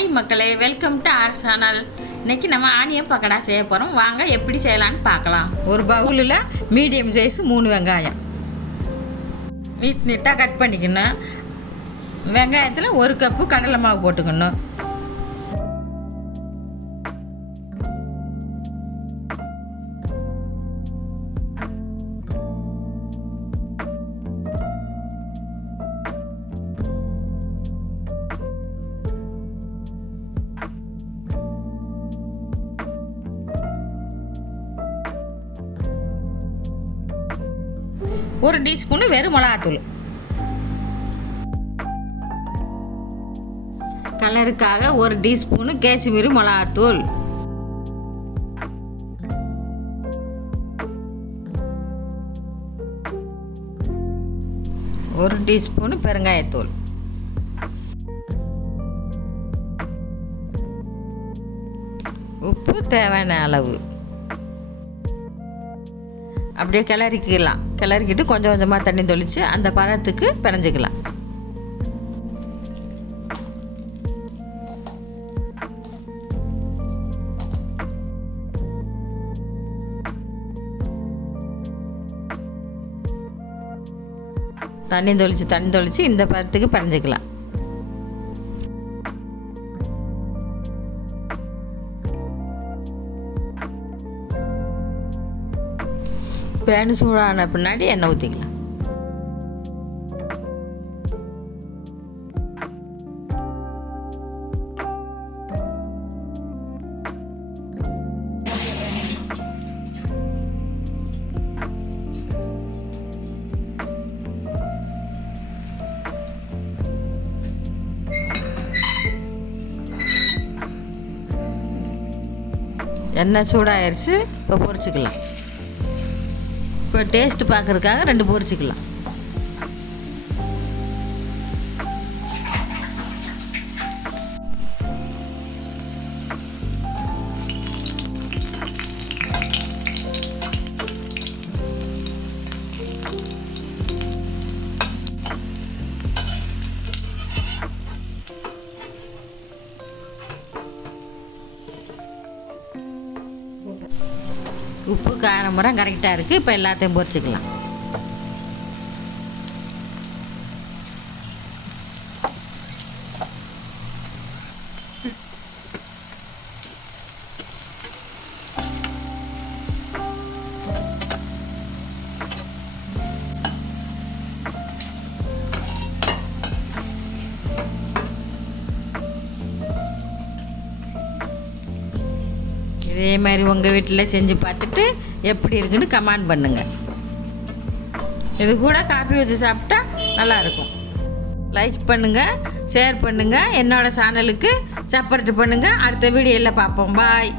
Hi மக்களே, welcome to R channel. இன்றைக்கி நம்ம ஆனியன் பக்கடா செய்ய போகிறோம். வாங்க எப்படி செய்யலான்னு பார்க்கலாம். ஒரு பவுலில் மீடியம் சைஸ் 3 வெங்காயம் நீட்டாக கட் பண்ணிக்கணும். வெங்காயத்தில் 1 கப்பு கடலை மாவு போட்டுக்கணும். ஒரு டீஸ்பூனு வெறும் மிளகாத்தூள். கலருக்காக 1 டீஸ்பூனு காஷ்மீரி மிளகாத்தூள். ஒரு டீஸ்பூனு பெருங்காயத்தூள். உப்பு தேவையான அளவு. அப்படியே கிளறிக்கிட்டு கொஞ்சம் கொஞ்சமாக தண்ணி தெளித்து அந்த பதத்துக்கு பிணைஞ்சிக்கலாம். தண்ணி தெளித்து இந்த பதத்துக்கு பிணைஞ்சிக்கலாம். பேன் சூடான பின்னாடி எண்ணெய் ஊற்றிக்கலாம். எண்ணெய் சூடாயிருச்சு. இப்போ பொரிச்சிக்கலாம். இப்போ டேஸ்ட்டு பார்க்குறதுக்காக 2 பொரிச்சிக்கலாம். உப்பு காரம் முறை கரெக்டாக இருக்குது. இப்போ எல்லாத்தையும் பொரிச்சிக்கலாம். இதே மாதிரி உங்கள் வீட்டில் செஞ்சு பார்த்துட்டு எப்படி இருக்குன்னு கமெண்ட் பண்ணுங்கள். இது கூட காஃபி வச்சு சாப்பிட்டா நல்லாயிருக்கும். லைக் பண்ணுங்கள், ஷேர் பண்ணுங்கள், என்னோடய சேனலுக்கு சப்போர்ட் பண்ணுங்கள். அடுத்த வீடியோவில் பார்ப்போம். பாய்.